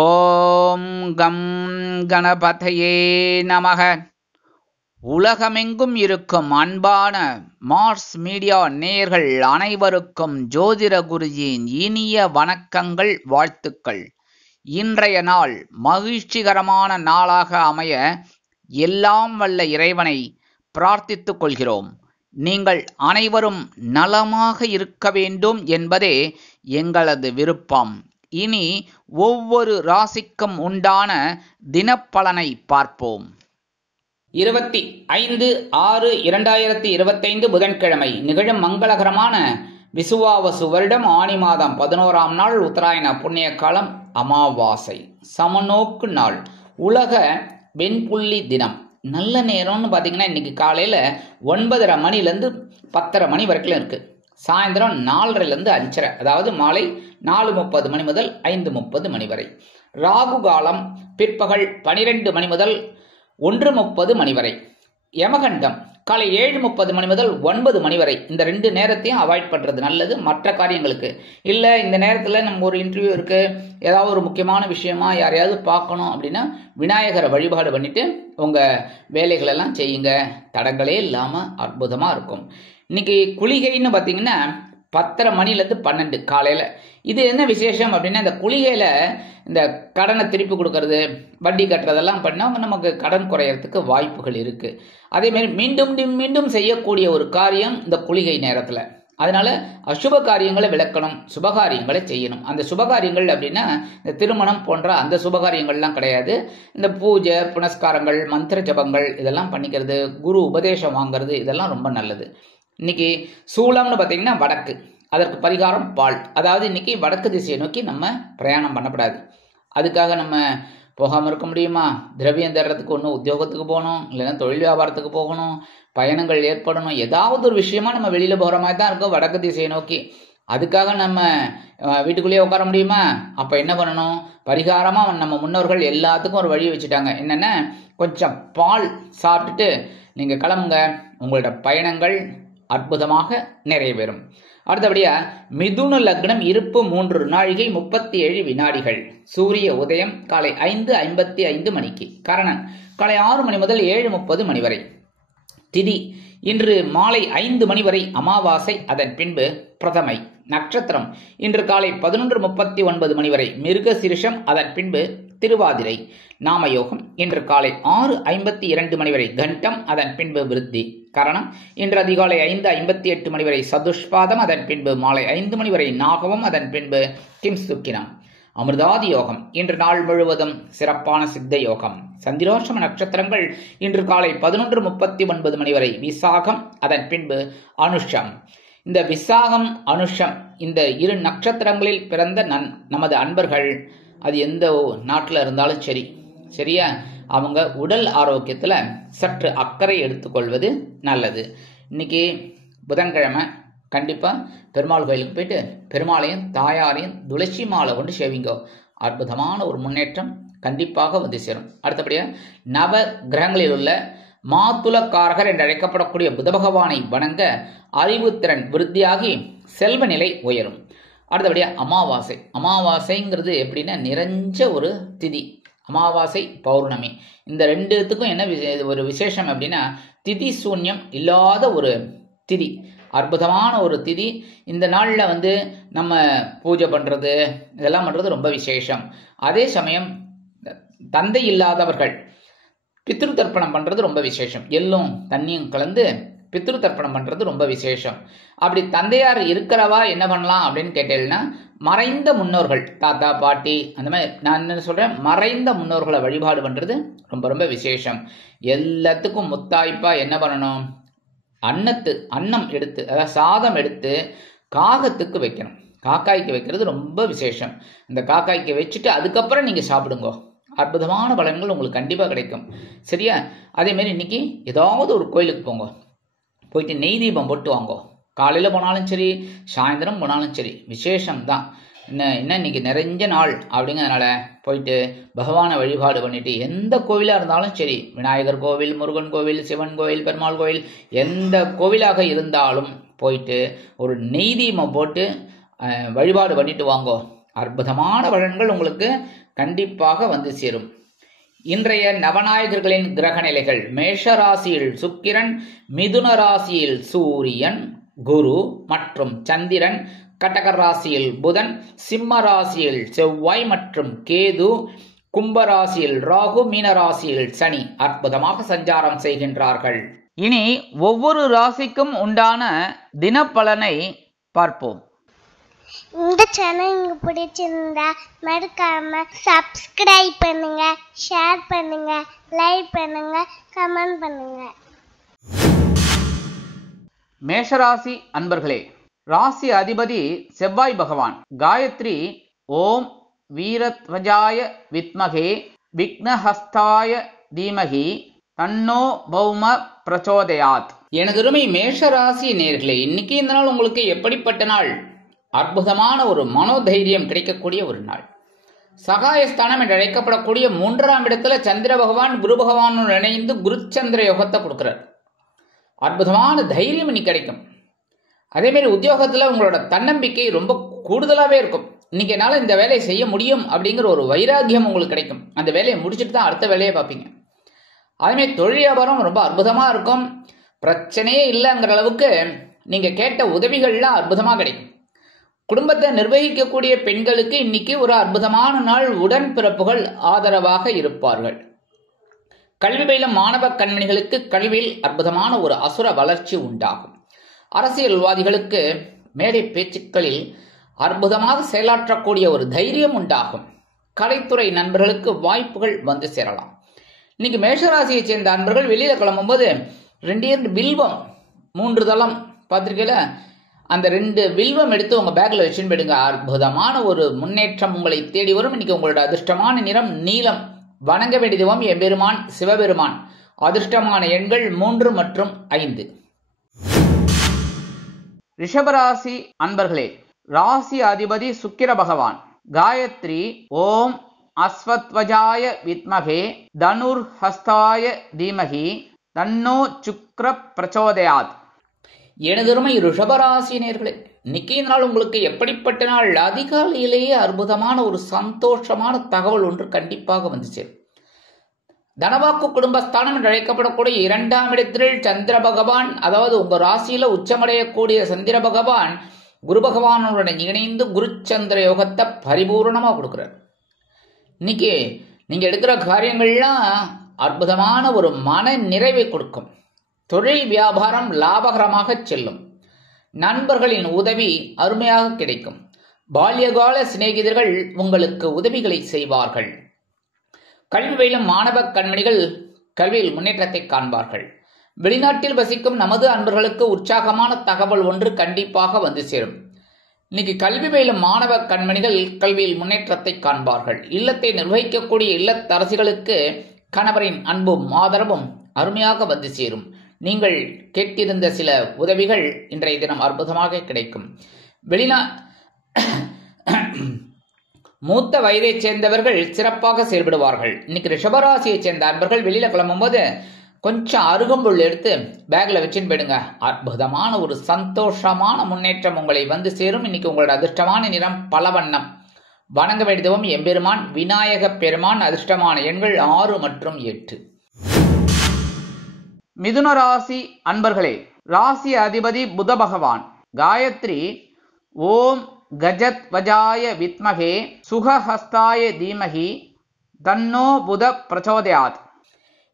ஓம் come கணபதையே நமக. உலகமெங்கும் இருக்கும் அன்பான மார்ஸ் மீடியா நேயர்கள் அனைவருக்கும் ஜோதிட குருஜியின் இனிய வணக்கங்கள், வாழ்த்துக்கள். இன்றைய நாள் மகிழ்ச்சிகரமான நாளாக அமைய எல்லாம் வல்ல இறைவனை பிரார்த்தித்துக் கொள்கிறோம். நீங்கள் அனைவரும் நலமாக இருக்க வேண்டும் என்பதே எங்களது விருப்பம். இனி ஒவ்வொரு ராசிக்கும் உண்டான தினப்பலனை பார்ப்போம். 25/6/2025 புதன்கிழமை நிகழும் மங்களகரமான விசுவாவசு வருடம் ஆனி மாதம் 11ஆம் நாள் உத்தராயண புண்ணிய காலம் அமாவாசை சமநோக்கு நாள், உலக வெண்புள்ளி தினம். நல்ல நேரம்னு பார்த்தீங்கன்னா இன்னைக்கு காலையில் 9:30 மணிலேருந்து 10:30 மணி வரைக்கும் இருக்குது. சாயந்தரம் 4:30லேருந்து 5:30, அதாவது மாலை 4:30 மணி முதல் 5:30 மணி வரை. ராகு காலம் பிற்பகல் 12 மணி முதல் 1:30 மணி வரை. யமகண்டம் காலை 7:30 மணி முதல் 9 மணி வரை. இந்த 2 நேரத்தையும் அவாய்ட் பண்ணுறது நல்லது. மற்ற காரியங்களுக்கு இல்லை, இந்த நேரத்தில் நம்ம ஒரு இன்டர்வியூ இருக்குது, ஏதாவது ஒரு முக்கியமான விஷயமா யாரையாவது பார்க்கணும் அப்படின்னா விநாயகரை வழிபாடு பண்ணிட்டு உங்கள் வேலைகளெல்லாம் செய்யுங்க. தடங்களே இல்லாமல் அற்புதமாக இருக்கும். இன்னைக்கு குளிகைன்னு பார்த்தீங்கன்னா 10:30 மணிலேருந்து 12 காலையில். இது என்ன விசேஷம் அப்படின்னா, இந்த குளிகையில் இந்த கடனை திருப்பி கொடுக்கறது, வட்டி கட்டுறதெல்லாம் பண்ணால் நமக்கு கடன் குறையறதுக்கு வாய்ப்புகள் இருக்குது. அதேமாரி மீண்டும் மீண்டும் செய்யக்கூடிய ஒரு காரியம் இந்த குளிகை நேரத்தில். அதனால அசுப காரியங்களை விளக்கணும், சுபகாரியங்களை செய்யணும். அந்த சுபகாரியங்கள் அப்படின்னா இந்த திருமணம் போன்ற அந்த சுபகாரியங்கள்லாம் கிடையாது. இந்த பூஜை புனஸ்காரங்கள், மந்திர ஜபங்கள் இதெல்லாம் பண்ணிக்கிறது, குரு உபதேசம் வாங்கிறது, இதெல்லாம் ரொம்ப நல்லது. இன்னைக்கு சூளம்னு பார்த்தீங்கன்னா வடக்கு, அதற்கு பரிகாரம் பால். அதாவது இன்னைக்கு வடக்கு திசையை நோக்கி நம்ம பிரயாணம் பண்ணக்கூடாது. அதுக்காக நம்ம போகாமல் இருக்க முடியுமா? திரவியம் தேடுறதுக்கு ஒன்று உத்தியோகத்துக்கு போகணும், இல்லைன்னா தொழில் வியாபாரத்துக்கு போகணும், பயணங்கள் ஏற்படணும், ஏதாவது ஒரு விஷயமா நம்ம வெளியில் போகிற மாதிரி தான் இருக்கும் வடக்கு திசையை நோக்கி. அதுக்காக நம்ம வீட்டுக்குள்ளேயே உட்கார முடியுமா? அப்போ என்ன பண்ணணும்? பரிகாரமாக நம்ம முன்னோர்கள் எல்லாத்துக்கும் ஒரு வழி வச்சுட்டாங்க. என்னென்ன, கொஞ்சம் பால் சாப்பிட்டுட்டு நீங்கள் கிளம்புங்க, உங்களோட பயணங்கள் அற்புதமாக நிறைவேறும். அடுத்தபடியா மிதுன லக்னம், இருப்பு 3 நாழிகை 37 வினாடிகள். சூரிய உதயம் காலை 5:55 மணிக்கு. கரணன் காலை 6 மணி முதல் 7:30 மணி வரை. திதி இன்று மாலை 5 மணி வரை அமாவாசை, அதன் பின்பு பிரதமை. நட்சத்திரம் இன்று காலை 11:39 மணி வரை மிருகசிரிஷம், அதன் பின்பு திருவாதிரை. நாமயோகம் இன்று காலை 6:52 மணி வரை கண்டம், அதன் பின்பு விருத்தி. கரணம் இன்று அதிகாலை 5:58 மணி வரை சதுஷ்பாதம், அதன் பின்பு மாலை 5 மணி வரை நாகவம், அதன் பின்பு கிம்சுக்கினம். அமிர்தாதி யோகம் இன்று நாள் முழுவதும் சிறப்பான சித்த யோகம். சந்திரோஷம நட்சத்திரங்கள் இன்று காலை 11:39 மணி வரை விசாகம், அதன் பின்பு அனுஷம். இந்த விசாகம் அனுஷம் இந்த 2 நட்சத்திரங்களில் பிறந்த நமது அன்பர்கள், அது எந்த நாட்டில் இருந்தாலும் சரி, சரியா, அவங்க உடல் ஆரோக்கியத்தில் சற்று அக்கறை எடுத்துக்கொள்வது நல்லது. இன்னைக்கு புதன்கிழமை கண்டிப்பாக பெருமாள் கோயிலுக்கு போயிட்டு பெருமாளையும் தாயாரையும் துளசி மாலை கொண்டு சேவிங்கோ. அற்புதமான ஒரு முன்னேற்றம் கண்டிப்பாக வந்து சேரும். அடுத்தபடியாக நவ கிரகங்களில் உள்ள மாத்துலக்காரகர் என்று அழைக்கப்படக்கூடிய புத பகவானை வணங்க அறிவுத்திறன் விருத்தியாகி செல்வ நிலை உயரும். அடுத்தபடியாக அமாவாசை. அமாவாசைங்கிறது எப்படின்னா நிறைஞ்ச ஒரு திதி. அமாவாசை பௌர்ணமி இந்த 2த்துக்கும் என்ன ஒரு விசேஷம் அப்படின்னா, திதி சூன்யம் இல்லாத ஒரு திதி, அற்புதமான ஒரு திதி. இந்த நாளில் வந்து நம்ம பூஜை பண்ணுறது இதெல்லாம் பண்ணுறது ரொம்ப விசேஷம். அதே சமயம் தந்தை இல்லாதவர்கள் பித்ரு தர்ப்பணம் பண்ணுறது ரொம்ப விசேஷம். எள்ளும் தண்ணியும் கலந்து பித்ரு தர்ப்பணம் பண்ணுறது ரொம்ப விசேஷம். அப்படி தந்தையார் இருக்கிறவா என்ன பண்ணலாம் அப்படின்னு கேட்டீங்கன்னா, மறைந்த முன்னோர்கள், தாத்தா பாட்டி, அந்த மாதிரி நான் என்ன சொல்கிறேன், மறைந்த முன்னோர்களை வழிபாடு பண்ணுறது ரொம்ப ரொம்ப விசேஷம். எல்லாத்துக்கும் முத்தாய்ப்பா என்ன பண்ணணும், அன்னம் எடுத்து, அதாவது சாதம் எடுத்து காகத்துக்கு வைக்கணும். காக்காய்க்கு வைக்கிறது ரொம்ப விசேஷம். இந்த காக்காய்க்கு வச்சுட்டு அதுக்கப்புறம் நீங்கள் சாப்பிடுங்க. அற்புதமான பலன்கள் உங்களுக்கு கண்டிப்பாக கிடைக்கும். சரியா? அதேமாரி இன்னைக்கு ஏதாவது ஒரு கோயிலுக்கு போங்க, போயிட்டு நெய் தீபம் போட்டு வாங்கோ. காலையில் போனாலும் சரி, சாயந்தரம் போனாலும் சரி, விசேஷம்தான். என்ன இன்னைக்கு நிறைஞ்ச நாள் அப்படிங்கிறதுனால போயிட்டு பகவானை வழிபாடு பண்ணிட்டு எந்த கோவிலாக இருந்தாலும் சரி, விநாயகர் கோவில், முருகன் கோவில், சிவன் கோவில், பெருமாள் கோவில், எந்த கோவிலாக இருந்தாலும் போயிட்டு ஒரு நெய் தீபம் போட்டு வழிபாடு பண்ணிட்டு வாங்கோ. அற்புதமான பலன்கள் உங்களுக்கு கண்டிப்பாக வந்து சேரும். இன்றைய நவநாயகர்களின் கிரக நிலைகள்: மேஷ ராசியில் சுக்கிரன், மிதுன ராசியில் சூரியன், குரு மற்றும் சந்திரன், கடக ராசியில் புதன், சிம்ம ராசியில் செவ்வாய் மற்றும் கேது, கும்பராசியில் ராகு, மீனராசியில் சனி அற்புதமாக சஞ்சாரம் செய்கின்றார்கள். இனி ஒவ்வொரு ராசிக்கும் உண்டான தினப்பலனை பார்ப்போம். இந்த சேனல் உங்களுக்கு பிடிச்சிருந்தா மறக்காம சப்ஸ்கிரைப் பண்ணுங்க, ஷேர் பண்ணுங்க, லைக் பண்ணுங்க, கமெண்ட் பண்ணுங்க. மேஷராசி அன்பர்களே, ராசி அதிபதி செவ்வாய் பகவான். காயத்ரி ஓம் வீரத்வஜாய வித்மகே விக்னஹஸ்தாய தீமகி தன்னோ பௌம பிரச்சோதயாத். எனதருமை மேஷராசி நேயர்களே, இன்னைக்கு இந்த நாள் உங்களுக்கு எப்படிப்பட்ட நாள்? அற்புதமான ஒரு மனோதைரியம் கிடைக்கக்கூடிய ஒரு நாள். சகாயஸ்தானம் என்று அழைக்கப்படக்கூடிய 3ஆம் இடத்துல சந்திர பகவான் குரு பகவானுடன் இணைந்து குருச்சந்திர யோகத்தை கொடுக்கிறார். அற்புதமான தைரியம் இன்னைக்கு கிடைக்கும். அதே மாதிரி உத்தியோகத்துல உங்களோட தன்னம்பிக்கை ரொம்ப கூடுதலாகவே இருக்கும். இன்னைக்கு என்னால் இந்த வேலையை செய்ய முடியும் அப்படிங்கிற ஒரு வைராக்கியம் உங்களுக்கு கிடைக்கும். அந்த வேலையை முடிச்சுட்டு தான் அடுத்த வேலையை பார்ப்பீங்க. அதேமாதிரி தொழில் வியாபாரம் ரொம்ப அற்புதமா இருக்கும். பிரச்சனையே இல்லைங்கிற அளவுக்கு நீங்க கேட்ட உதவிகள்லாம் அற்புதமா கிடைக்கும். குடும்பத்தை நிர்வகிக்கக்கூடிய பெண்களுக்கு இன்னைக்கு ஒரு அற்புதமான நாள். உடன்பிறப்புகள் ஆதரவாக இருப்பார்கள். கல்வி பயிலும் மாணவ கண்மணிகளுக்கு கல்வியில் அற்புதமான ஒரு அசுர வளர்ச்சி உண்டாகும். அரசியல்வாதிகளுக்கு மேடை பேச்சுக்களில் அற்புதமாக செயலாற்றக்கூடிய ஒரு தைரியம் உண்டாகும். கலைத்துறை நண்பர்களுக்கு வாய்ப்புகள் வந்து சேரலாம். இன்னைக்கு மேஷராசியை சேர்ந்த அன்பர்கள் வெளியில கிளம்பும்போது 2 வில்வம் 3 தளம் பார்த்திருக்கீங்களா, அந்த 2 வில்வம் எடுத்து உங்க பேக்ல வச்சுன்னு போயிடுங்க. அற்புதமான ஒரு முன்னேற்றம் உங்களை தேடி வரும். இன்னைக்கு உங்களோட அதிர்ஷ்டமான நிறம் நீலம். வணங்க வேண்டியதும் எம்பெருமான் சிவபெருமான். அதிர்ஷ்டமான எண்கள் 3 மற்றும் 5. ரிஷபராசி அன்பர்களே, ராசி அதிபதி சுக்கிர பகவான். காயத்ரி ஓம் அஸ்வத்வஜாய வித்மகே தனுர் ஹஸ்தாய தீமகி தன்னோ சுக்ர பிரச்சோதயாத். எனதருமை ரிஷபராசினியர்களே, இன்னைக்கு நாள் உங்களுக்கு எப்படிப்பட்ட நாள்? அதிகாலையிலேயே அற்புதமான ஒரு சந்தோஷமான தகவல் ஒன்று கண்டிப்பாக வந்துச்சு. தனவாக்கு குடும்பஸ்தானம் என்று அழைக்கப்படக்கூடிய 2ஆம் இடத்தில் சந்திர பகவான், அதாவது உங்க ராசியில உச்சமடையக்கூடிய சந்திர பகவான் குரு பகவானுடன் இணைந்து குருச்சந்திர யோகத்தை பரிபூர்ணமா கொடுக்கிறார். இன்னைக்கு நீங்க எடுக்கிற காரியங்கள்லாம் அற்புதமான ஒரு மன நிறைவை கொடுக்கும். தொழில் வியாபாரம் லாபகரமாக செல்லும். நண்பர்களின் உதவி அருமையாக கிடைக்கும். பால்யகால சிநேகிதர்கள் உங்களுக்கு உதவிகளை செய்வார்கள். கல்வி பயிலும் மாணவ கண்மணிகள் கல்வியில் முன்னேற்றத்தை காண்பார்கள். வெளிநாட்டில் வசிக்கும் நமது அன்பர்களுக்கு உற்சாகமான தகவல் ஒன்று கண்டிப்பாக வந்து சேரும். இன்னைக்கு கல்வி பயிலும் மாணவ கண்மணிகள் கல்வியில் முன்னேற்றத்தை காண்பார்கள். இல்லத்தை நிர்வகிக்கக்கூடிய இல்லத்தரசிகளுக்கு கணவரின் அன்பும் ஆதரவும் அருமையாக வந்து சேரும். நீங்கள் கேட்டிருந்த சில உதவிகள் இன்றைய தினம் அற்புதமாக கிடைக்கும். மூத்த வயதைச் சேர்ந்தவர்கள் சிறப்பாக செயல்படுவார்கள். இன்னைக்கு ரிஷபராசியை சேர்ந்த அன்பர்கள் வெளியில கிளம்பும்போது கொஞ்சம் அருகம்புல் எடுத்து பேக்ல வச்சுன்னு போயிடுங்க. அற்புதமான ஒரு சந்தோஷமான முன்னேற்றம் உங்களை வந்து சேரும். இன்னைக்கு உங்களோட அதிர்ஷ்டமான நிறம் பலவண்ணம். வணங்க வேண்டியதும் எம்பெருமான் விநாயக பெருமான். அதிர்ஷ்டமான எண்கள் 6 மற்றும் 8. மிதுன ராசி அன்பர்களே, ராசி அதிபதி புத பகவான். காயத்ரி ஓம் கஜத் வஜாய வித்மகே சுகஹஸ்தாய தீமகி தன்னோ புத பிரச்சோதயாத்.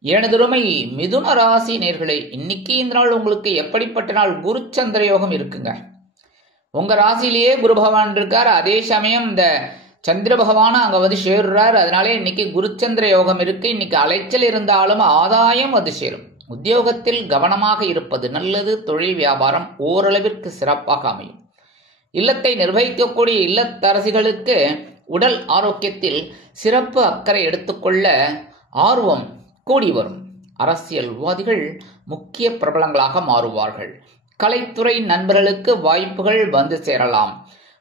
எனதுருமை மிதுன ராசி நேர்களே, இன்னைக்கு இந்த நாள் உங்களுக்கு எப்படிப்பட்ட நாள்? குருச்சந்திர யோகம் இருக்குங்க. உங்க ராசியிலேயே குரு பகவான் இருக்கார். அதே சமயம் இந்த சந்திர பகவானும் அங்க வந்து சேருறார். அதனாலே இன்னைக்கு குருச்சந்திர யோகம் இருக்கு. இன்னைக்கு அலைச்சல் இருந்தாலும் ஆதாயம் அது சேரும். உத்தியோகத்தில் கவனமாக இருப்பது நல்லது. தொழில் வியாபாரம் ஓரளவிற்கு சிறப்பாக அமையும். இல்லத்தை நிர்வகிக்கக்கூடிய இல்லத்தரசிகளுக்கு உடல் ஆரோக்கியத்தில் சிறப்பு அக்கறை எடுத்துக்கொள்ள ஆர்வம் கூடி வரும். அரசியல்வாதிகள் முக்கிய பிரபலங்களாக மாறுவார்கள். கலைத்துறை நண்பர்களுக்கு வாய்ப்புகள் வந்து சேரலாம்.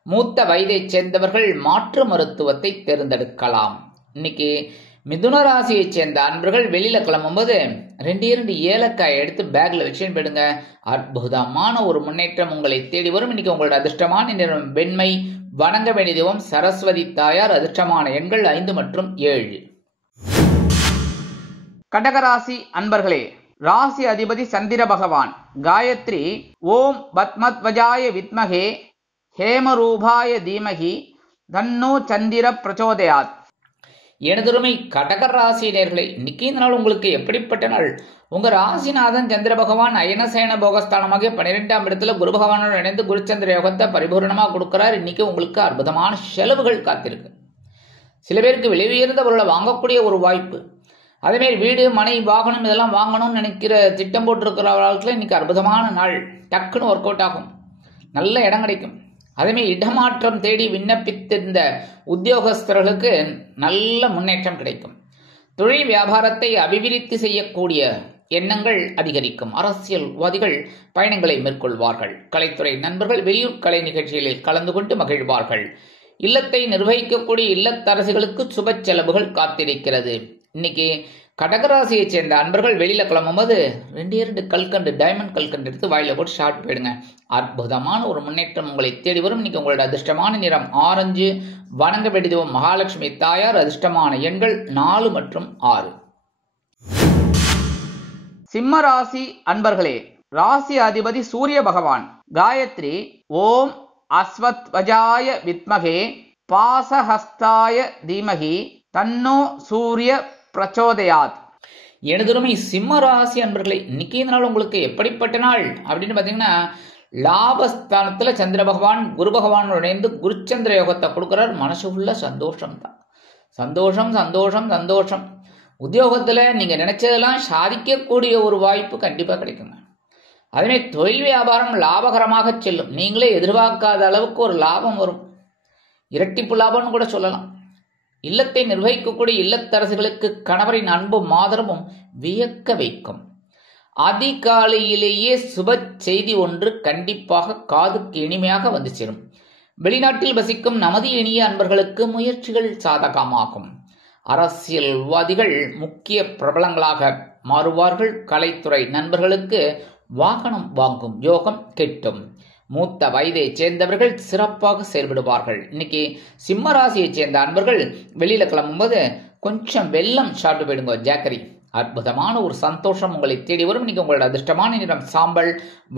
மூத்த வயதைச் சேர்ந்தவர்கள் மாற்று மருத்துவத்தை தேர்ந்தெடுக்கலாம். இன்னைக்கு மிதுன ராசியைச் சேர்ந்த அன்பர்கள் வெளியில கிளம்பும்போது 2 ஏலக்காய் எடுத்து பேக்ல வச்சுன்னு போயிடுங்க. அற்புதமான ஒரு முன்னேற்றம் உங்களை தேடி வரும். இன்னைக்கு உங்களோட அதிர்ஷ்டமான நிறம் வெண்மை. வணங்க வேண்டிய தெய்வம் சரஸ்வதி தாயார். அதிர்ஷ்டமான எண்கள் 5 மற்றும் 7. கடகராசி அன்பர்களே, ராசி அதிபதி சந்திர பகவான். காயத்ரி ஓம் பத்மத்வஜாய வித்மகே ஹேமரூபாய தீமகி தன்னோ சந்திர பிரச்சோதயாத். எனதுரிமை கடக ராசியினர்களே, இன்னைக்கு இந்த நாள் உங்களுக்கு எப்படிப்பட்ட நாள்? உங்க ராசிநாதன் சந்திர பகவான் அயனசேன போகஸ்தானமாக 12ஆம் இடத்துல குரு பகவானோடு இணைந்து குருச்சந்திர யோகத்தை பரிபூர்ணமா கொடுக்கிறார். இன்னைக்கு உங்களுக்கு அற்புதமான செலவுகள் காத்திருக்கு. சில பேருக்கு விலை உயர்ந்த பொருளை வாங்கக்கூடிய ஒரு வாய்ப்பு. அதேமாதிரி வீடு மனை வாகனம் இதெல்லாம் வாங்கணும்னு நினைக்கிற திட்டம் போட்டிருக்கிறவர்களுக்கு இன்னைக்கு அற்புதமான நாள். டக்குன்னு ஒர்க் அவுட் ஆகும். நல்ல இடம் கிடைக்கும். அதேமாதிரி இடமாற்றம் தேடி விண்ணப்பித்திருந்த உத்தியோகஸ்தர்களுக்கு நல்ல முன்னேற்றம் கிடைக்கும். தொழில் வியாபாரத்தை அபிவிருத்தி செய்யக்கூடிய எண்ணங்கள் அதிகரிக்கும். அரசியல்வாதிகள் பயணங்களை மேற்கொள்வார்கள். கலைத்துறை நண்பர்கள் வெளியூர் கலை நிகழ்ச்சிகளில் கலந்து கொண்டு மகிழ்வார்கள். இல்லத்தை நிர்வகிக்கக்கூடிய இல்லத்தரசிகளுக்கு சுப செலவுகள் காத்திருக்கிறது. இன்னைக்கு கடகராசியை சேர்ந்த அன்பர்கள் வெளியில கிளம்பும்போது 2 கல்கண்டு டைமண்ட் கல்கண்டு எடுத்து வாயில போட்டு ஷார்ட் போயிடுங்க. அற்புதமான ஒரு முன்னேற்றம் உங்களை தேடி வரும். இன்னைக்கு உங்களோட அதிர்ஷ்டமான நிறம் ஆரஞ்சு. வணங்க வேண்டிய தெய்வம் மகாலட்சுமி தாயார். அதிர்ஷ்டமான எண்கள் 4 மற்றும் 6. சிம்ம ராசி அன்பர்களே, ராசி அதிபதி சூரிய பகவான். காயத்ரி ஓம் அஸ்வத்வஜாய வித்மகே பாசஹஸ்தாய தீமகி தன்னோ சூரிய பிரச்சோதயாத். எனதுரிமை சிம்ம ராசி அன்பர்களே, இன்னைக்கு இந்த நாள் உங்களுக்கு எப்படிப்பட்ட நாள் அப்படின்னு பாத்தீங்கன்னா, லாபஸ்தானத்துல சந்திர பகவான் குரு பகவான் இணைந்து குருச்சந்திர யோகத்தை கொடுக்கிறார். மனசு உள்ள சந்தோஷம் தான். சந்தோஷம் சந்தோஷம் சந்தோஷம். உத்தியோகத்துல நீங்க நினைச்சதெல்லாம் சாதிக்கக்கூடிய ஒரு வாய்ப்பு கண்டிப்பா கிடைக்குங்க. அதே தொழில் வியாபாரம் லாபகரமாக செல்லும். நீங்களே எதிர்பார்க்காத அளவுக்கு ஒரு லாபம் வரும். இரட்டிப்பு லாபம்னு கூட சொல்லலாம். இல்லத்தை நிர்வகிக்கக்கூடிய இல்லத்தரசுகளுக்கு கணவரின் அன்பும் ஆதரவும் வியக்க வைக்கும். அதிகாலையிலேயே சுப செய்தி ஒன்று கண்டிப்பாக காதுக்கு இனிமையாக வந்து சேரும். வெளிநாட்டில் வசிக்கும் நமது இனிய அன்பர்களுக்கு முயற்சிகள் சாதகமாகும். அரசியல்வாதிகள் முக்கிய பிரபலங்களாக மாறுவார்கள். கலைத்துறை நண்பர்களுக்கு வாகனம் வாங்கும் யோகம் கிட்டும். மூத்த வயதை சேர்ந்தவர்கள் சிறப்பாக செயல்படுவார்கள். இன்னைக்கு சிம்ம ராசியை சேர்ந்த அன்பர்கள் வெளியில கிளம்பும்போது கொஞ்சம் வெள்ளம் சாப்பிட்டு போயிடுங்க. ஜாக்கரி. அற்புதமான ஒரு சந்தோஷம் உங்களை தேடி வரும். இன்னைக்கு உங்களோட அதிர்ஷ்டமான நிறம் சாம்பல்.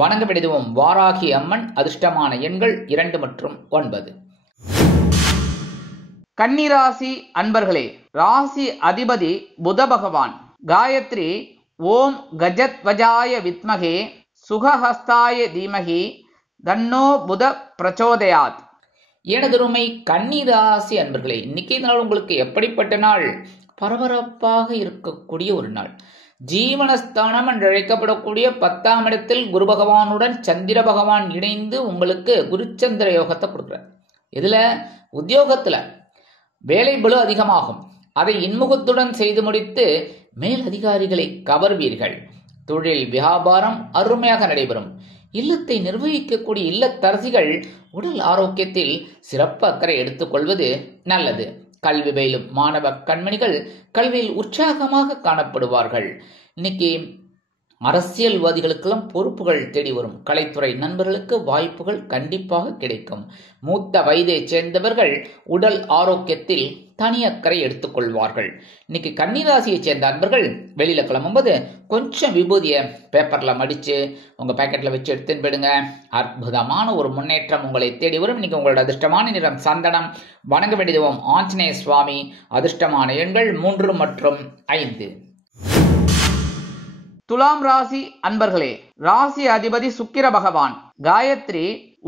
வணங்க வேண்டிய தெய்வம் வாராகி அம்மன். அதிர்ஷ்டமான எண்கள் 2 மற்றும் 9. கன்னிராசி அன்பர்களே, ராசி அதிபதி புத பகவான். காயத்ரி ஓம் கஜத்வஜாய வித்மகே சுகஹஸ்தாய தீமகி தன்னோ புத பிரச்சோதயாத். எனதுரிமை கன்னிராசி அன்பர்களே, இன்னைக்கு நாள் உங்களுக்கு எப்படிப்பட்ட நாள்? பரபரப்பாக இருக்கக்கூடிய ஒரு நாள். ஜீவனஸ்தானம் என்று அழைக்கப்படக்கூடிய 10ஆம் இடத்தில் குரு பகவானுடன் சந்திர பகவான் இணைந்து உங்களுக்கு குருச்சந்திர யோகத்தை கொடுக்குறார். இதுல உத்தியோகத்துல வேலை பளு அதிகமாகும். அதை இன்முகத்துடன் செய்து முடித்து மேல் அதிகாரிகளை கவர்வீர்கள். தொழில் வியாபாரம் அருமையாக நடைபெறும். இல்லத்தை நிர்வகிக்கக்கூடிய இல்லத்தரசிகள் உடல் ஆரோக்கியத்தில் சிறப்பு அக்கறை எடுத்துக்கொள்வது நல்லது. கல்வி பயிலும் மாணவ கண்மணிகள் கல்வியில் உற்சாகமாக காணப்படுவார்கள். இன்னைக்கு அரசியல்வாதிகளுக்கெல்லாம் பொறுப்புகள் தேடி வரும். கலைத்துறை நண்பர்களுக்கு வாய்ப்புகள் கண்டிப்பாக கிடைக்கும். மூத்த வயதை சேர்ந்தவர்கள் உடல் ஆரோக்கியத்தில் தனி அக்கறை எடுத்துக்கொள்வார்கள். இன்னைக்கு கன்னிராசியை சேர்ந்த அன்பர்கள் வெளியில கிளம்பும்போது கொஞ்சம் விபூதிய பேப்பர்ல மடிச்சு உங்க பேக்கெட்ல வச்சு எடுத்துன்னு போயிடுங்க. அற்புதமான ஒரு முன்னேற்றம் உங்களை தேடி வரும். இன்னைக்கு உங்களோட அதிர்ஷ்டமான நிறம் சந்தனம். வணங்க வேண்டிய தெய்வம் ஆஞ்சநேய சுவாமி. அதிர்ஷ்டமான எண்கள் 3 மற்றும் 5. துலாம் ராசி அன்பர்களே, ராசி அதிபதி சுக்கிர பகவான். காயத்ரி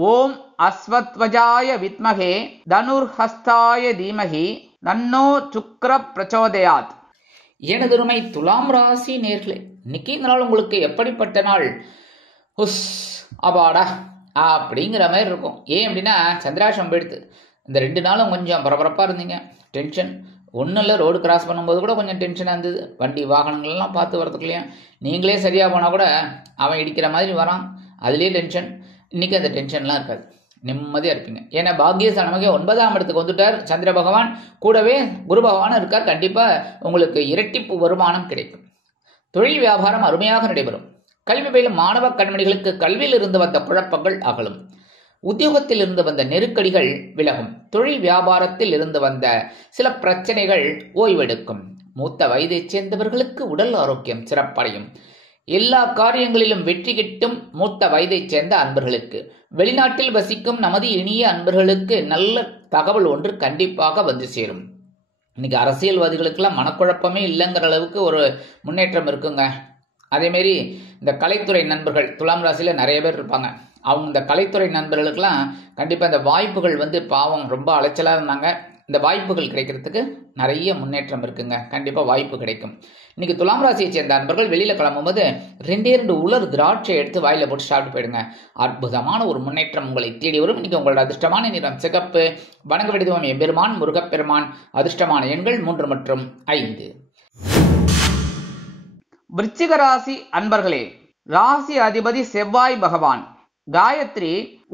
ஓம் அஸ்வத்வஜாய வித்மகே தனுர்ஹஸ்தாய தீமகி தன்னோ சுக்கிர பிரச்சோதயாத். எனதுரிமை துலாம் ராசி நேர்களே, இன்னைக்கு இந்த நாள் உங்களுக்கு எப்படிப்பட்ட நாள்? அபாடா அப்படிங்கிற மாதிரி இருக்கும். ஏன் அப்படின்னா சந்திராஷ்டம் போயிடுது. இந்த 2 நாளும் கொஞ்சம் பரபரப்பா இருந்தீங்க. டென்ஷன். ஒன்றும் இல்லை, ரோடு கிராஸ் பண்ணும்போது கூட கொஞ்சம் டென்ஷனாக இருந்தது. வண்டி வாகனங்கள்லாம் பார்த்து வரதுக்குள்ளேயும் நீங்களே சரியாக போனால் கூட அவன் இடிக்கிற மாதிரி வரான். அதுலேயே டென்ஷன். இன்றைக்கி அந்த டென்ஷன்லாம் இருக்காது. நிம்மதியாக இருப்பீங்க. ஏன்னா பாக்கியஸ்தானமாக 9ஆம் இடத்துக்கு வந்துட்டார் சந்திர பகவான், கூடவே குரு பகவானும் இருக்கார். கண்டிப்பாக உங்களுக்கு இரட்டிப்பு வருமானம் கிடைக்கும். தொழில் வியாபாரம் அருமையாக நடைபெறும். கல்வி பயிலும் மாணவ கண்மணிகளுக்கு கல்வியில் இருந்து வந்த குழப்பங்கள் அகலும். உத்தியோகத்தில் இருந்து வந்த நெருக்கடிகள் விலகும். தொழில் வியாபாரத்தில் இருந்து வந்த சில பிரச்சனைகள் ஓய்வெடுக்கும். மூத்த வயதைச் சேர்ந்தவர்களுக்கு உடல் ஆரோக்கியம் சிறப்படையும். எல்லா காரியங்களிலும் வெற்றி கிட்டும். மூத்த வயதைச் சேர்ந்த அன்பர்களுக்கு, வெளிநாட்டில் வசிக்கும் நமது இனிய அன்பர்களுக்கு நல்ல தகவல் ஒன்று கண்டிப்பாக வந்து சேரும். இன்னைக்கு அரசியல்வாதிகளுக்கெல்லாம் மனக்குழப்பமே இல்லைங்கிற அளவுக்கு ஒரு முன்னேற்றம் இருக்குங்க. அதேமாரி இந்த கலைத்துறை நண்பர்கள் துலாம் ராசியில் நிறைய பேர் இருப்பாங்க. அவங்க இந்த கலைத்துறை நண்பர்களுக்கெல்லாம் கண்டிப்பாக இந்த வாய்ப்புகள் வந்து பாவம் ரொம்ப அலைச்சலாக இருந்தாங்க. இந்த வாய்ப்புகள் கிடைக்கிறதுக்கு நிறைய முன்னேற்றம் இருக்குங்க. கண்டிப்பாக வாய்ப்பு கிடைக்கும். இன்னைக்கு துலாம் ராசியை சேர்ந்த நண்பர்கள் வெளியில் கிளம்பும்போது 2 உலர் திராட்சை எடுத்து வாயில போட்டு சாப்பிட்டு போயிடுங்க. அற்புதமான ஒரு முன்னேற்றம் உங்களை தேடி வரும். இன்னைக்கு உங்களோட அதிர்ஷ்டமான நிறம் சிகப்பு. வணங்க வேண்டியது எம்பெருமான் முருகப்பெருமான். அதிர்ஷ்டமான எண்கள் 3 மற்றும் 5. விருச்சிக ராசி அன்பர்களே, ராசி அதிபதி செவ்வாய் பகவான். காயத்ரி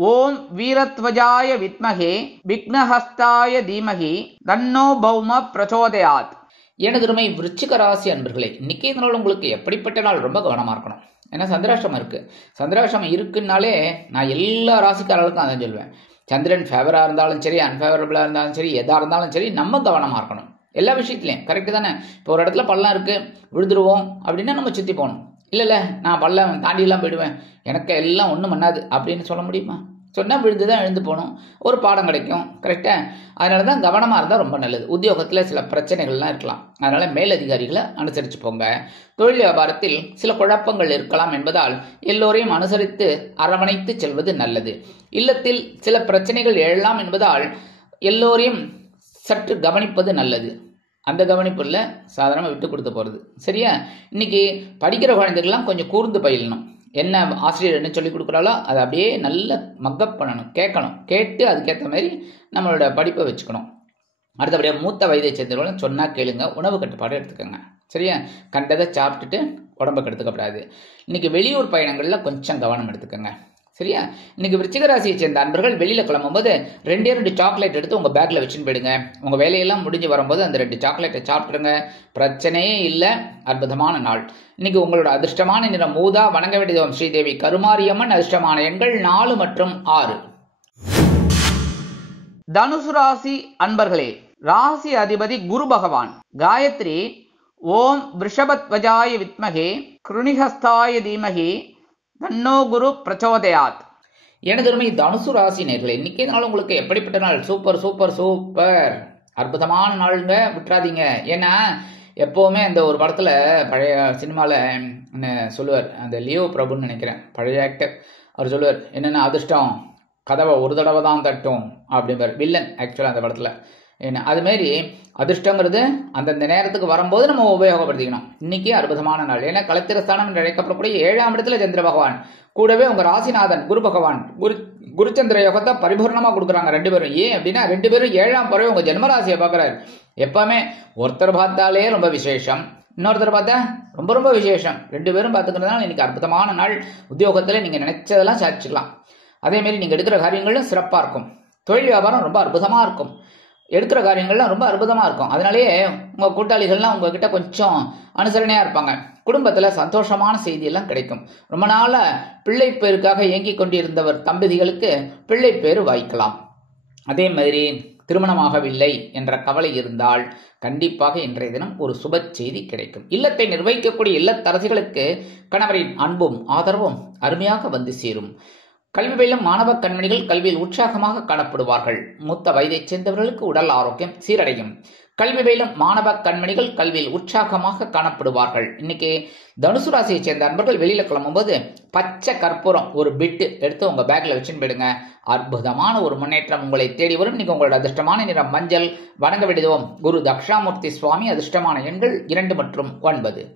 ஓம் வீரத்வஜாய வித்மகே விக்னஹஸ்தாய தீமகி தன்னோ பௌம பிரச்சோதயாத். எனதுமை விருச்சிக ராசி அன்பர்களே, இன்னைக்கு நாள் உங்களுக்கு எப்படிப்பட்ட நாள்? ரொம்ப கவனமா இருக்கணும். ஏன்னா சந்திராஷ்டமம் இருக்கு. சந்திராஷ்டமம் இருக்குன்னாலே நான் எல்லா ராசிக்காரர்களுக்கும் அதான் சொல்லுவேன். சந்திரன் ஃபேவரா இருந்தாலும் சரி, அன்ஃபேவரபிளா இருந்தாலும் சரி, எதா இருந்தாலும் சரி, நம்ம கவனமா இருக்கணும் எல்லா விஷயத்துலையும். கரெக்டு தானே? இப்போ ஒரு இடத்துல பள்ளம் இருக்கு, விழுந்துருவோம் அப்படின்னா நம்ம சுற்றி போகணும். இல்லை நான் பள்ளம் தாண்டிலாம் போயிடுவேன், எனக்கு எல்லாம் ஒன்றும் பண்ணாது அப்படின்னு சொல்ல முடியுமா? சொன்னால் விழுந்து தான் எழுந்து போகணும். ஒரு பாடம் கிடைக்கும். கரெக்டாக? அதனால தான் கவனமாக இருந்தால் ரொம்ப நல்லது. உத்தியோகத்தில் சில பிரச்சனைகள்லாம் இருக்கலாம், அதனால் மேலதிகாரிகளை அனுசரித்து போங்க. தொழில் வியாபாரத்தில் சில குழப்பங்கள் இருக்கலாம் என்பதால் எல்லோரையும் அனுசரித்து அரவணைத்து செல்வது நல்லது. இல்லத்தில் சில பிரச்சனைகள் எழலாம் என்பதால் எல்லோரையும் சற்று கவனிப்பது நல்லது. அந்த கவனிப்பு இல்லை, சாதாரணமாக விட்டு கொடுத்து போகிறது. சரியா? இன்னைக்கு படிக்கிற குழந்தைகள்லாம் கொஞ்சம் கூர்ந்து பயிலணும். என்ன ஆசிரியர் என்ன சொல்லி கொடுக்குறாலோ அதை அப்படியே நல்லா மக்கப் பண்ணணும், கேட்கணும். கேட்டு அதுக்கேற்ற மாதிரி நம்மளோட படிப்பை வச்சுக்கணும். அடுத்தபடியாக மூத்த வயதை சேர்ந்தவர்களும் சொன்னால் கேளுங்க. உணவு கட்டுப்பாடு எடுத்துக்கோங்க. சரியா? கண்டதை சாப்பிட்டுட்டு உடம்பை கெடுத்துக்கப்படாது. இன்னைக்கு வெளியூர் பயணங்களில் கொஞ்சம் கவனம் எடுத்துக்கோங்க. சரியா? இன்னைக்கு விருச்சிக ராசியை சேர்ந்த அன்பர்கள் வெளியில கிளம்பும்போது 2 சாக்லேட் எடுத்து உங்க பேக்ல வச்சுன்னு போயிடுங்க. உங்க வேலையெல்லாம் முடிஞ்சு வரும்போது அந்த 2 சாக்லேட்டை சாப்பிட்டுருங்க. பிரச்சனையே இல்லை. அற்புதமான நாள். இன்னைக்கு உங்களோட அதிர்ஷ்டமான நிறம் ஊதா. வணங்க வேண்டியது ஸ்ரீதேவி கருமாரியம்மன். அதிர்ஷ்டமான எண்கள் 4 மற்றும் 6. தனுசு ராசி அன்பர்களே, ராசி அதிபதி குரு பகவான். காயத்ரி ஓம் ரிஷபத்வஜாய வித்மகே கிருணிஹஸ்தாய தீமகி தன்னோ குரு பிரச்சோதயாத். எனதுமை தனுசு ராசி நேயர்களே, இன்னைக்கு நாள் உங்களுக்கு எப்படிப்பட்ட நாள்? Super super super. அற்புதமான நாளுங்க, விட்டுறாதீங்க. ஏன்னா எப்போவுமே அந்த ஒரு படத்தில் பழைய சினிமாவில் என்ன சொல்லுவார், அந்த லியோ பிரபுன்னு நினைக்கிறேன், பழைய ஆக்டர். அவர் சொல்லுவார் என்னென்ன, அதிர்ஷ்டம் கதவை ஒரு தடவை தான் தட்டும் அப்படிம்பார். வில்லன் ஆக்சுவலாக அந்த படத்தில். ஏன்னா அதுமாரி அதிர்ஷ்டங்கிறது அந்தந்த நேரத்துக்கு வரும்போது நம்ம உபயோகப்படுத்திக்கணும். இன்னைக்கு அற்புதமான நாள். ஏன்னா கலத்திரஸ்தானம் என்று அழைக்கப்படக்கூடிய 7ஆம் இடத்துல சந்திர பகவான், கூடவே உங்க ராசிநாதன் குரு பகவான் குருச்சந்திர யோகத்தை பரிபூர்ணமா கொடுக்குறாங்க 2 பேரும். ஏன் அப்படின்னா 2 பேரும் 7ஆம் பறவை உங்க ஜென்மராசியை பார்க்குறாரு. எப்பவுமே ஒருத்தர் பார்த்தாலே ரொம்ப விசேஷம், இன்னொருத்தர் பார்த்தா ரொம்ப ரொம்ப விசேஷம். 2 பேரும் பார்த்துக்கிறதுனால இன்னைக்கு அற்புதமான நாள். உத்தியோகத்தில் நீங்க நினைச்சதெல்லாம் சாதிச்சுக்கலாம். அதேமாரி நீங்க எடுக்கிற காரியங்களும் சிறப்பாக இருக்கும். தொழில் வியாபாரம் ரொம்ப அற்புதமாக இருக்கும். எடுக்கிற காரியங்கள்லாம் ரொம்ப அற்புதமாக இருக்கும். அதனாலேயே உங்கள் கூட்டாளிகள்லாம் உங்ககிட்ட கொஞ்சம் அனுசரணையாக இருப்பாங்க. குடும்பத்தில் சந்தோஷமான செய்தியெல்லாம் கிடைக்கும். ரொம்ப நாளாக பிள்ளை பேருக்காக இயங்கிக் கொண்டிருந்தவர் தம்பதிகளுக்கு பிள்ளை பேரு வாய்க்கலாம். அதே மாதிரி திருமணமாகவில்லை என்ற கவலை இருந்தால் கண்டிப்பாக இன்றைய தினம் ஒரு சுப செய்தி கிடைக்கும். இல்லத்தை நிர்வகிக்கக்கூடிய இல்லத்தரசிகளுக்கு கணவரின் அன்பும் ஆதரவும் அருமையாக வந்து சேரும். கல்வி பயிலும் மாணவ கண்மணிகள் கல்வியில் உற்சாகமாக காணப்படுவார்கள். மூத்த வயதைச் சேர்ந்தவர்களுக்கு உடல் ஆரோக்கியம் சீரடையும். கல்வி பயிலும் மாணவ கண்மணிகள் கல்வியில் உற்சாகமாக காணப்படுவார்கள். இன்னைக்கு தனுசு ராசியை சேர்ந்த அன்பர்கள் வெளியில கிளம்பும்போது பச்சை கற்பூரம் ஒரு பிட்டு எடுத்து உங்க பேக்ல வச்சுன்னு போயிடுங்க. அற்புதமான ஒரு முன்னேற்றம் உங்களை தேடி வரும். இன்னைக்கு உங்களோட அதிர்ஷ்டமான நிறம் மஞ்சள். வணங்க வேண்டியது குரு தக்ஷாமூர்த்தி சுவாமி. அதிர்ஷ்டமான எண்கள் 2 மற்றும் 9.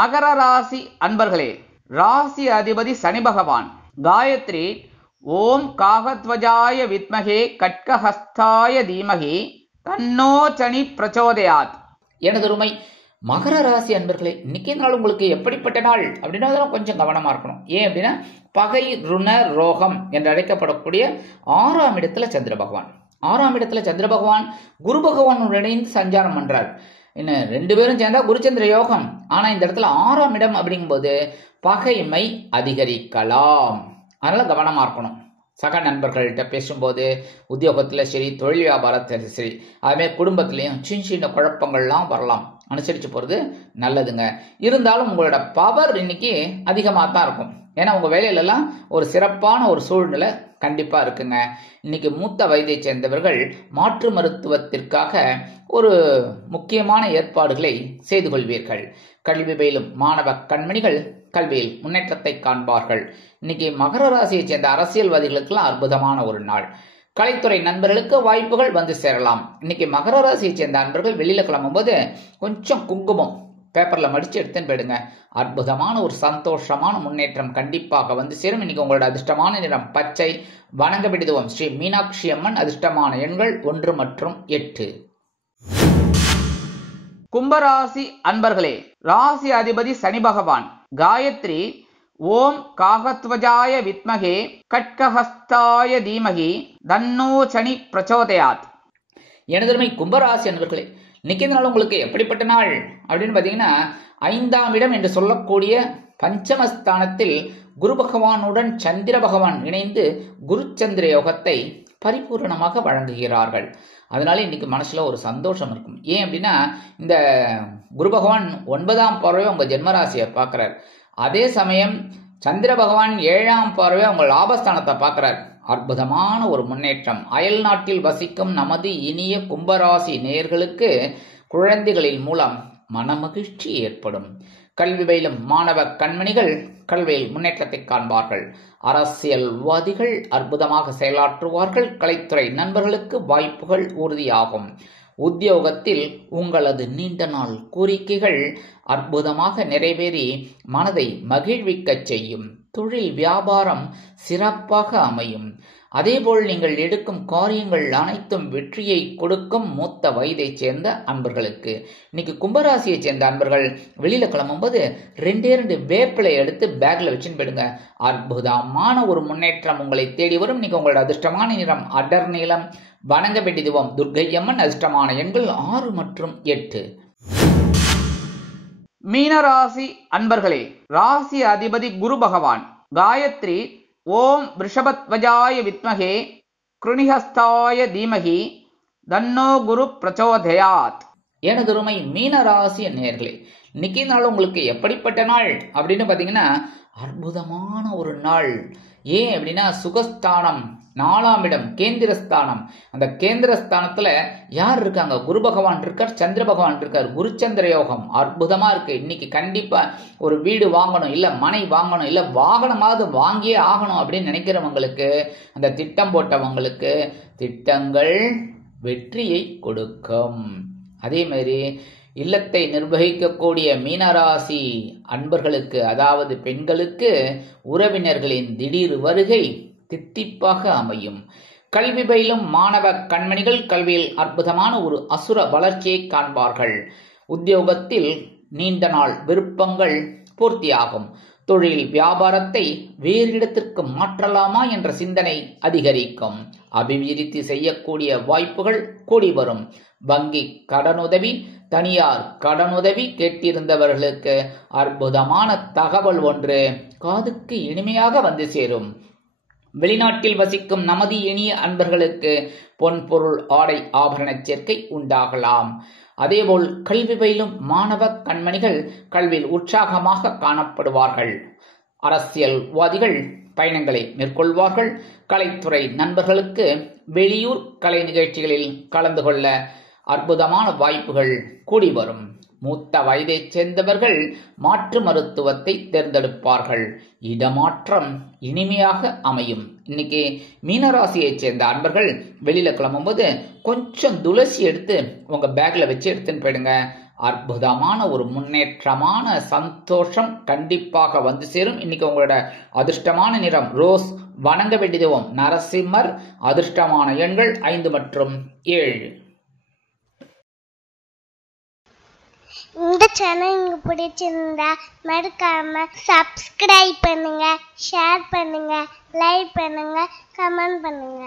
மகர ராசி அன்பர்களே, ராசி அதிபதி சனி பகவான். காயத்ரி ஓம் காகத்வஜாய வித்மகே கட்கஹஸ்தாய தீமகி தன்னோ சனி பிரச்சோதயாத். எனதுருமை மகர ராசி அன்பர்களே, இன்னைக்கு நாள் உங்களுக்கு எப்படிப்பட்ட நாள் அப்படின்றதெல்லாம் கொஞ்சம் கவனமா இருக்கணும். ஏன் அப்படின்னா பகை ருண ரோகம் என்று அழைக்கப்படக்கூடிய 6ஆம் இடத்துல சந்திர பகவான், 6ஆம் இடத்துல சந்திர பகவான் குரு பகவானுடன் இணைந்து சஞ்சாரம் பண்றார். என்ன 2 பேரும் சேர்ந்தா குருச்சந்திர யோகம். ஆனா இந்த இடத்துல 6ஆம் இடம் அப்படிங்கும்போது பகைமை அதிகரிக்கலாம். அதனால கவனமா இருக்கணும். சக நண்பர்கள்ட்ட பேசும்போது, உத்தியோகத்துல சரி, தொழில் வியாபாரத்துல சரி, அதுமாதிரி குடும்பத்திலையும் சின்ன சின்ன குழப்பங்கள்லாம் வரலாம். அனுசரிச்சு போறது நல்லதுங்க. இருந்தாலும் உங்களோட பவர் இன்னைக்கு அதிகமாக தான் இருக்கும். ஏன்னா உங்க வேலையிலெல்லாம் ஒரு சிறப்பான ஒரு சூழ்நிலை கண்டிப்பா இருக்குங்க. இன்னைக்கு மூத்த வயதை சேர்ந்தவர்கள் மாற்று மருத்துவத்திற்காக ஒரு முக்கியமான ஏற்பாடுகளை செய்து கொள்வீர்கள். கல்வி பயிலும் மாணவ கண்மணிகள் கல்வியில் முன்னேற்றத்தை காண்பார்கள். இன்னைக்கு மகர ராசியை சேர்ந்த அரசியல்வாதிகளுக்கெல்லாம் அற்புதமான ஒரு நாள். கலைத்துறை நண்பர்களுக்கு வாய்ப்புகள் வந்து சேரலாம். இன்னைக்கு மகர ராசியை சேர்ந்த நண்பர்கள் வெளியில கிளம்பும் போது கொஞ்சம் குங்குமம் பேப்பர்ல மடிச்சு எடுத்துன்னு போயிடுங்க. அற்புதமான ஒரு சந்தோஷமான முன்னேற்றம் கண்டிப்பாக வந்து சேரும். இன்னைக்கு உங்களோட அதிர்ஷ்டமான நிறம் பச்சை. வணங்க விடுதுவோம் ஸ்ரீ மீனாட்சி அம்மன். அதிர்ஷ்டமான எண்கள் 1 மற்றும் 8. கும்பராசி அன்பர்களே, ராசி அதிபதி சனி பகவான். காயத்ரி ஓம் காகத்வஜாய வித்மகே கட்கஹஸ்தாய தீமகி தன்னோ சனி பிரச்சோதயாத். எனதருமை கும்பராசி அன்பர்களே, இன்னைக்கு நாள் உங்களுக்கு எப்படிப்பட்ட நாள் அப்படின்னு பாத்தீங்கன்னா 5ஆம் இடம் என்று சொல்லக்கூடிய பஞ்சமஸ்தானத்தில் குரு பகவானுடன் சந்திர பகவான் இணைந்து குருச்சந்திர யோகத்தை பரிபூர்ணமாக வழங்குகிறார்கள். அதனால இன்னைக்கு மனசுல ஒரு சந்தோஷம் இருக்கும். ஏன் அப்படின்னா இந்த குரு பகவான் 9ஆம் பார்வையை உங்க ஜென்மராசியை பார்க்கிறார். அதே சமயம் சந்திர பகவான் 7ஆம் பார்வையை உங்க லாபஸ்தானத்தை பார்க்கிறார். அற்புதமான ஒரு முன்னேற்றம். அயல் நாட்டில் வசிக்கும் நமது இனிய கும்பராசி நேயர்களுக்கு குழந்தைகளின் மூலம் மனமகிழ்ச்சி ஏற்படும். கல்வி பயிலும் மாணவ கண்மணிகள் கல்வியில் முன்னேற்றத்தை காண்பார்கள். அரசியல்வாதிகள் அற்புதமாக செயலாற்றுவார்கள். கலைத்துறை நண்பர்களுக்கு வாய்ப்புகள் உறுதியாகும். உத்தியோகத்தில் உங்களது நீண்ட நாள் கோரிக்கைகள் அற்புதமாக நிறைவேறி மனதை மகிழ்விக்க செய்யும். தொழில் வியாபாரம் சிறப்பாக அமையும். அதேபோல் நீங்கள் எடுக்கும் காரியங்கள் அனைத்தும் வெற்றியை கொடுக்கும். மூத்த வயதை சேர்ந்த அன்பர்களுக்கு இன்னைக்கு கும்பராசியை சேர்ந்த அன்பர்கள் வெளியில கிளம்பும்போது 2 வேப்பிலை எடுத்து பேக்ல வச்சுன்னு போயிடுங்க. அற்புதமான ஒரு முன்னேற்றம் உங்களை தேடி வரும். இன்னைக்கு உங்களோட அதிர்ஷ்டமான நிறம் அடர் நீலம். வணங்க வேண்டியதுவோம் துர்க்கையம்மன். அதிர்ஷ்டமான எண்கள் 6 மற்றும் 8. மீனராசி அன்பர்களே, ராசி அதிபதி குரு பகவான். காயத்ரி ஓம் ரிஷபத்வஜாய வித்மகே கிருணிஹஸ்தாய தீமகி தன்னோ குரு பிரச்சோதயாத். எனதொருமை மீனராசி நேயர்களே, இன்னைக்கு நாள் உங்களுக்கு எப்படிப்பட்ட நாள் அப்படின்னு பாத்தீங்கன்னா அற்புதமான ஒரு நாள். ஏன் அப்படின்னா சுகஸ்தானம் 4ஆம் இடம் கேந்திரஸ்தானம். அந்த கேந்திரஸ்தானத்துல யார் இருக்காங்க? குரு பகவான் இருக்கார், சந்திர பகவான் இருக்கார். குருச்சந்திர யோகம் அற்புதமா இருக்கு. இன்னைக்கு கண்டிப்பா ஒரு வீடு வாங்கணும், இல்ல மனை வாங்கணும், இல்ல வாகனமாவது வாங்கியே ஆகணும் அப்படின்னு நினைக்கிறவங்களுக்கு, அந்த திட்டம் போட்டவங்களுக்கு திட்டங்கள் வெற்றியை கொடுக்கும். அதே மாதிரி இல்லத்தை நிர்வகிக்கக்கூடிய மீனராசி அன்பர்களுக்கு, அதாவது பெண்களுக்கு, உறவினர்களின் திடீர் வருகை தித்திப்பாக அமையும். கல்வி பயிலும் மாணவ கண்மணிகள் கல்வியில் அற்புதமான ஒரு அசுர வளர்ச்சியை காண்பார்கள். உத்தியோகத்தில் நீண்ட நாள் விருப்பங்கள் பூர்த்தியாகும். தொழில் வியாபாரத்தை வேறு இடத்திற்கு மாற்றலாமா என்ற சிந்தனை அதிகரிக்கும். அபிவிருத்தி செய்யக்கூடிய வாய்ப்புகள் கூடி வரும். வங்கி கடனுதவி, தனியார் கடனுதவி கேட்டிருந்தவர்களுக்கு அற்புதமான தகவல் ஒன்று காதுக்கு இனிமையாக வந்து சேரும். வெளிநாட்டில் வசிக்கும் நமது இனிய அன்பர்களுக்கு பொன் பொருள் ஆடை ஆபரண சேர்க்கை உண்டாகலாம். அதேபோல் கல்வி பயிலும் மாணவ கண்மணிகள் கல்வியில் உற்சாகமாக காணப்படுவார்கள். அரசியல்வாதிகள் பயணங்களை மேற்கொள்வார்கள். கலைத்துறை நண்பர்களுக்கு வெளியூர் கலை நிகழ்ச்சிகளில் கலந்து கொள்ள அற்புதமான வாய்ப்புகள் கூடி வரும். மூத்த வயதை சேர்ந்தவர்கள் மாற்று மருத்துவத்தை தேர்ந்தெடுப்பார்கள். இடமாற்றம் இனிமையாக அமையும். இன்னைக்கு மீனராசியை சேர்ந்த அன்பர்கள் வெளியில கிளம்பும்போது கொஞ்சம் துளசி எடுத்து உங்க பேக்ல வச்சு எடுத்துன்னு போயிடுங்க. அற்புதமான ஒரு முன்னேற்றமான சந்தோஷம் கண்டிப்பாக வந்து சேரும். இன்னைக்கு உங்களோட அதிர்ஷ்டமான நிறம் ரோஸ். வணங்க வேண்டியதுவோம் நரசிம்மர். அதிர்ஷ்டமான எண்கள் 5 மற்றும் 7. இந்த சேனல் உங்களுக்கு பிடிச்சிருந்தா மறக்காம சப்ஸ்கிரைப் பண்ணுங்க, ஷேர் பண்ணுங்க, லைக் பண்ணுங்க, கமெண்ட் பண்ணுங்க.